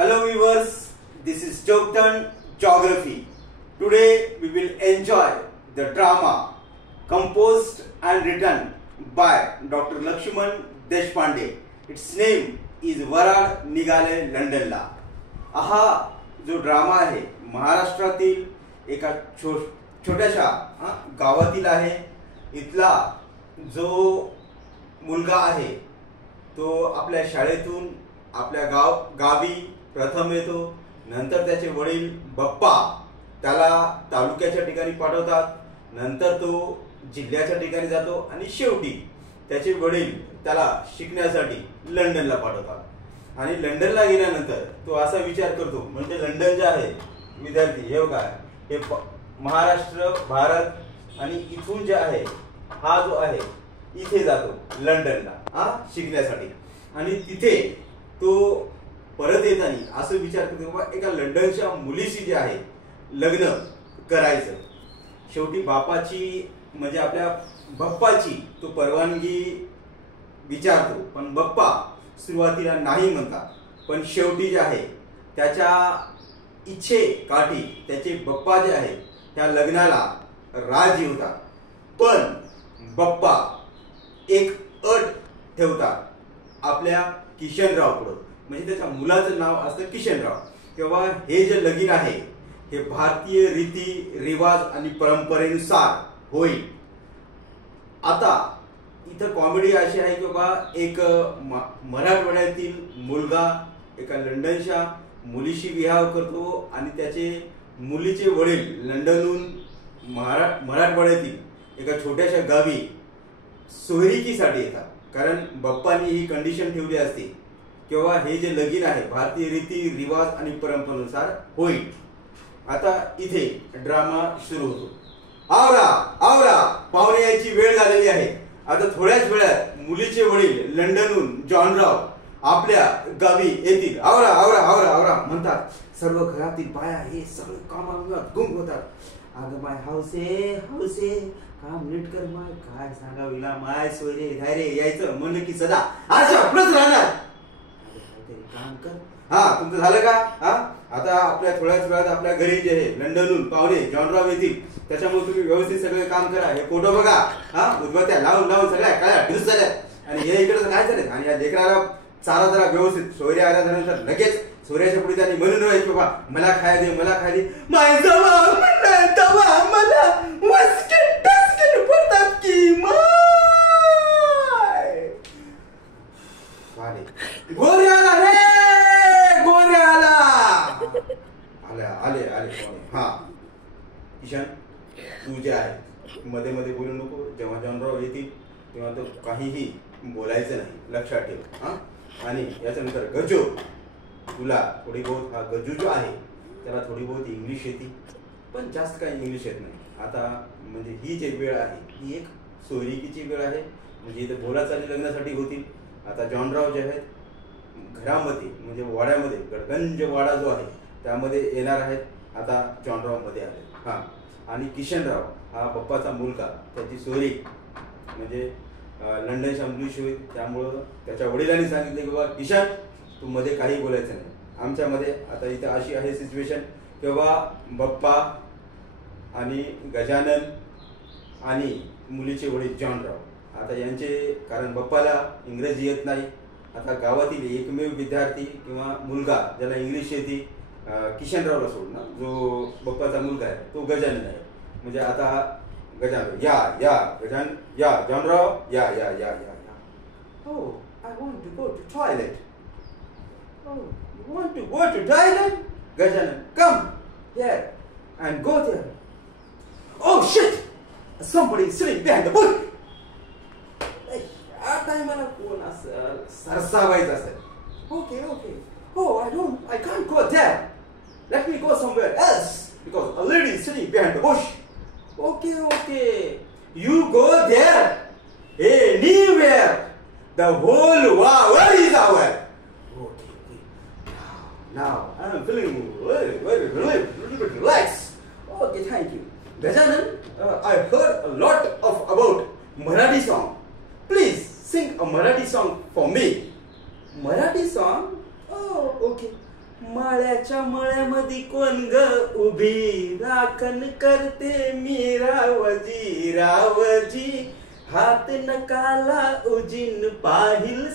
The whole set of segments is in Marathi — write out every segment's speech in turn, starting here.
Hello viewers, this is Jogdan Geography. Today we will enjoy the drama composed and written by Dr. Lakshman Deshpande. Its name is Warad निघाले लंडनला. हा जो ड्रामा आहे महाराष्ट्रातील एका छोट्याशा गावातील आहे. इथला जो मुलगा आहे तो आपल्या शाळेतून आपल्या गावी प्रथम येतो. नंतर त्याचे वडील बप्पा त्याला तालुक्याच्या ठिकाणी पाठवतात. नंतर तो जिल्ह्याच्या ठिकाणी जातो आणि शेवटी त्याचे वडील त्याला शिकण्यासाठी लंडनला पाठवतात. आणि लंडनला गेल्यानंतर तो असा विचार करतो, म्हणजे लंडन जे आहे विद्यार्थी हे काय हे महाराष्ट्र भारत आणि इथून जे आहे हा जो आहे इथे जातो लंडनला शिकण्यासाठी. आणि तिथे तो परत येताना असं विचार करतो बाबा एका लंडनच्या मुलीशी जे आहे लग्न करायचं. शेवटी बापाची म्हणजे आपल्या बप्पाची तो परवानगी विचारतो, पण बप्पा सुरुवातीला नाही म्हणतात. पण शेवटी जे आहे त्याच्या इच्छे काठी त्याचे बप्पा जे आहे त्या लग्नाला राजी होतात. पण बप्पा एक अट ठेवतात आपल्या किशनराव पुढे, म्हणजे त्याच्या मुलाचं नाव असतं किशनराव. तेव्हा हे जे लगीन आहे हे भारतीय रीती रिवाज आणि परंपरेनुसार होईल. आता इथं कॉमेडी अशी आहे की बाबा एक मराठवाड्यातील मुलगा एका लंडनच्या मुलीशी विवाह करतो आणि त्याचे मुलीचे वडील लंडनहून मराठवाड्यातील एका छोट्याशा गावी सोयरिकीसाठी येतात. कारण बाप्पांनी ही कंडिशन ठेवली असते किंवा हे जे लगीन आहे भारतीय रीती रिवाज आणि परंपरेनुसार होईल. आता इथे ड्रामा सुरू होतो. आवरा आवरा, पाहुणे यायची वेळ झालेली आहे. आता थोड्याच वेळात मुलीचे वडील लंडनहून जॉनराव आपल्या गावी येतील. आवरा आवरा आवरा आवरा म्हणतात. सर्व घरातील बाया हे सगळे कामात गुंग होतात. अगं माय हौसे हौसे काम नीट कर माय, काय सांगा विला माय सोयरे धायरे यायचं म्हणलं की सदा आज आपलंच राहणार. काम कर. तुमचं झालं का? आता आपल्या थोड्याच वेळात आपल्या घरी जे आहे लंडनहून पाहुणे जॉनराव येतील, त्याच्यामुळे तुम्ही व्यवस्थित सगळे काम करा. हे फोटो बघा, उदबत्त्या लावून लावून सगळ्या काळ्या ढिस झाल्या. आणि हे इकडे काय झालं आणि या लेकराला चारा जरा व्यवस्थित. सोयरे आल्यानंतर लगेच सोयऱ्याच्या पुढे त्यांनी म्हणून राहायचं बाबा मला खाय दे मला खाय दे. मला पडतात की गोऱ्याला रे गोऱ्याला आले आले आले. किशन तू जे आहे मध्ये मध्ये बोलू नको. जेव्हा जॉनराव येतील तेव्हा तो काहीही बोलायचं नाही, लक्षात ठेव. आणि याच्यानंतर गजो तुला थोडी बहुत हा गजू जो आहे त्याला थोडी बहुत इंग्लिश येते, पण जास्त काही इंग्लिश येत नाही. आता म्हणजे ही जी वेळ आहे ही एक सोयरिकीची वेळ आहे, म्हणजे इथे बोलाचाली लग्नासाठी होतील. आता जॉनराव जे आहेत घरामध्ये म्हणजे वाड्यामध्ये गडगंज वाडा जो आहे त्यामध्ये येणार आहेत. आता जॉनराव मध्ये आले. आणि किशनराव हा बप्पाचा मुलगा त्याची सोयरी म्हणजे लंडनच्या मुलीशी होईल. त्यामुळं त्याच्या वडिलांनी सांगितले की बाबा किशन तू मध्ये काही बोलायचं नाही आमच्यामध्ये. आता इथे अशी आहे सिच्युएशन किंवा बप्पा आणि गजानन आणि मुलीचे वडील जॉनराव आता यांचे, कारण बप्पाला इंग्रजी येत नाही. आता गावातील एकमेव विद्यार्थी किंवा मुलगा ज्याला इंग्लिश येते किशनरावला सोडून जो बप्पाचा मुलगा आहे तो गजानन आहे. म्हणजे आता गजानन या या गजानन या जॉनराव या या या या. Oh, I want to go to toilet. Oh, you want to go to toilet? Gajanan, come here and go there. Oh shit! Somebody is sitting behind the bush. आता मला कोण असं सरसावायचं असेल. Okay, okay. Oh, I can't go there. Let me go somewhere else because a lady is sitting behind the bush. Okay, okay. You go there. Anywhere. The whole world is ours. Okay. Now I'm feeling very relieved, a little bit relaxed. Okay, thank you. Gajanan, I heard a lot about Marathi song. Please sing a Marathi song for me. Marathi song? Oh, okay. माळ्याच्या मळ्यामध्ये कोण ग उभी राखण करते मी रावजी रावजी हात नकाला उजीन पाहिल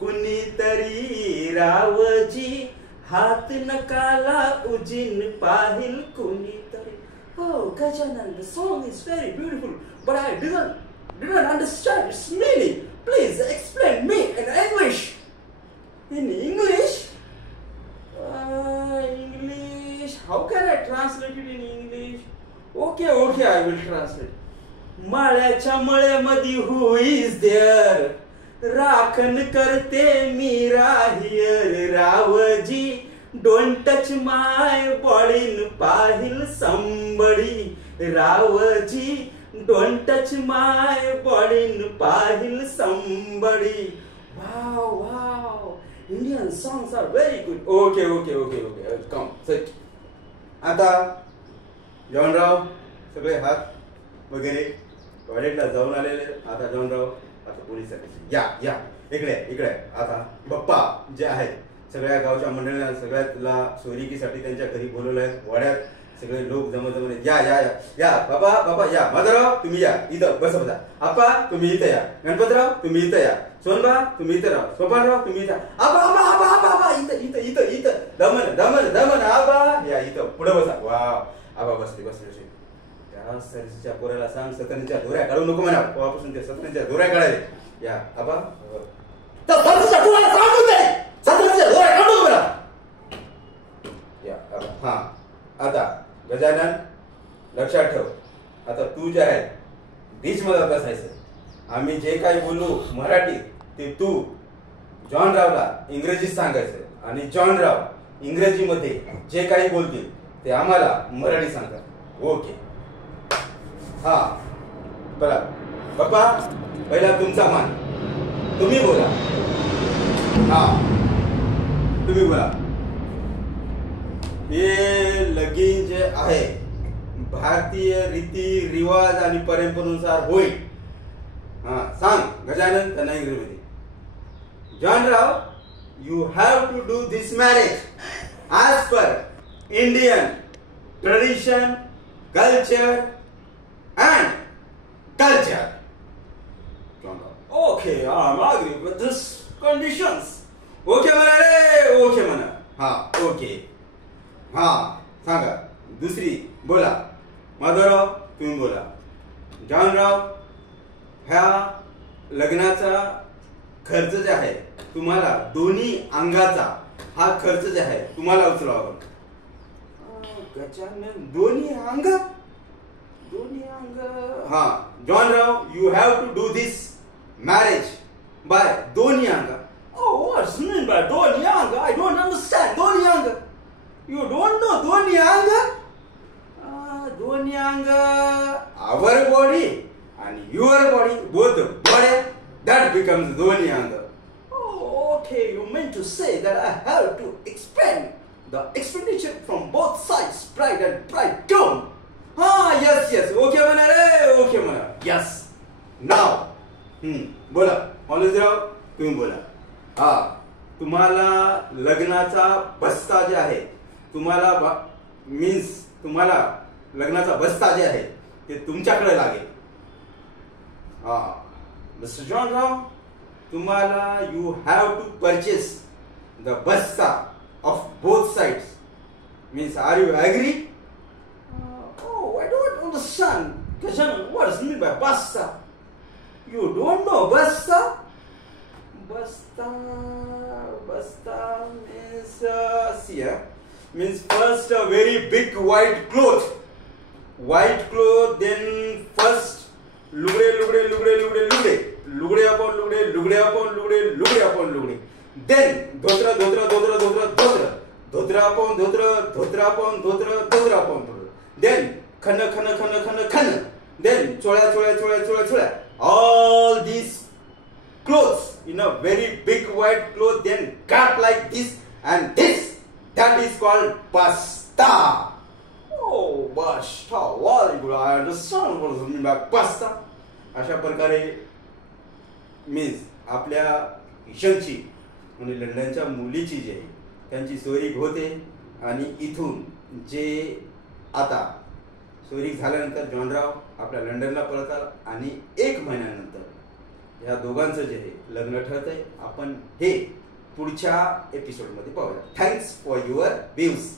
कुणीतरी रावजी हात नकाला उजीन पाहिल कुणीतरी. Oh Gajanan, the song is very beautiful, but I didn't understand its meaning. Please explain me in English. In English? English. How can I translate it in English? Okay, I will translate. माळ्याच्या मळ्यामध्ये who is there? राखण करते मी राहियर Raoji. Don't touch my body पाहिल somebody Raoji. Don't touch my body पाहिल somebody. Wow. Indian songs are very good. Okay. Come, sit. आता जॉनराव सगळे हात वगैरे टॉयलेटला जाऊन आलेले. आता जॉनराव आता पोलिसांनी या इकडे. आता बाप्पा जे आहेत सगळ्या गावच्या मंडळींना सगळ्यातला सोयरिकीसाठी त्यांच्या घरी बोलवलंय. वाड्यात सगळे लोक जमले. या बाबा या. माधवराव तुम्ही या इथं बसा. आप्पा तुम्ही इथं या. गणपतराव तुम्ही इथं या. सोनबा तुम्ही इथं राहा. सोपानराव तुम्ही इथं. आबा इथं दमन आबा या इथं पुढे बसा. वा आबा बसले. त्या सरच्या पोराला सांग सतरणीच्या दोऱ्या काढू नको म्हणा. तेव्हापासून ते सतरणीच्या दोऱ्या काढायले. या आबा हा. आता गजानन लक्षात ठेव. आता तू जे आहे बीच मध्ये बसायचं. आम्ही जे काही बोलू मराठीत ते तू जॉनरावला इंग्रजीत सांगायचं आणि जॉनराव इंग्रजीमध्ये जे काही बोलतील ते आम्हाला मराठी सांगतात. ओके. हा बघा बाप्पा पहिला तुमचा मान. तुम्ही बोला. हा तुम्ही बोला. हे लगीन जे आहे भारतीय रीती रिवाज आणि परंपरेनुसार होईल. हा सांग गजानन त्यांना इंग्रजीमध्ये. जॉनराव you have to do this marriage as per Indian tradition, culture and culture. Okay, I'm agree with this conditions. Okay म्हणा. हा ओके. हा सांगा दुसरी बोला. माधवराव तुम्ही बोला. जॉनराव ह्या लग्नाचा खर्च जे आहे तुम्हाला दोन्ही अंगाचा हा खर्च जे आहे तुम्हाला उचलावा. गजानन दोन्ही अंग. हा Johnrao you have to do this marriage by दोन्ही अंग. What's mean by दोन्ही अंग? I don't understand. दोन्ही अंग. You don't know दोन्ही अंग? दोन्ही अंग our body and your body, both the body, that becomes दोन्ही अंग. Okay, you mean to say that I have to expend the expenditure from both sides, bride and bridegroom. Yes. Okay म्हणा. Yes. Now, बोला. मालूसराव तुम्ही बोला. हा तुम्हाला लग्नाचा बस्ता जे आहे तुम्हाला लग्नाचा बस्ता जे आहे ते तुमच्याकडे लागेल. मिस्टर जॉनराव तुम्हाला you have to purchase the बस्ता of both sides. Means are you agree? I don't understand. Gajanan, what does mean by basta? You don't know basta? Basta means first a very big white cloth, then first lugde upon lugde, then dhotra upon dhotra, then khana, then chola, all these clothes in a very big white cloth, then cut like this and this, that is called basta. Oh, basta, very good. I understand what is mean by basta. अशा प्रकारे मीन्स आपल्या ईशांची म्हणजे लंडनच्या मुलीची जी आहे त्यांची सोयरीक होते आणि इथून जे आता सोयरीक झाल्यानंतर जॉनराव आपल्या लंडनला पळतात आणि 1 महिन्यानंतर ह्या दोघांचं जे आहे लग्न ठरतंय. आपण हे पुढच्या एपिसोडमध्ये पाहूया. Thanks for your views.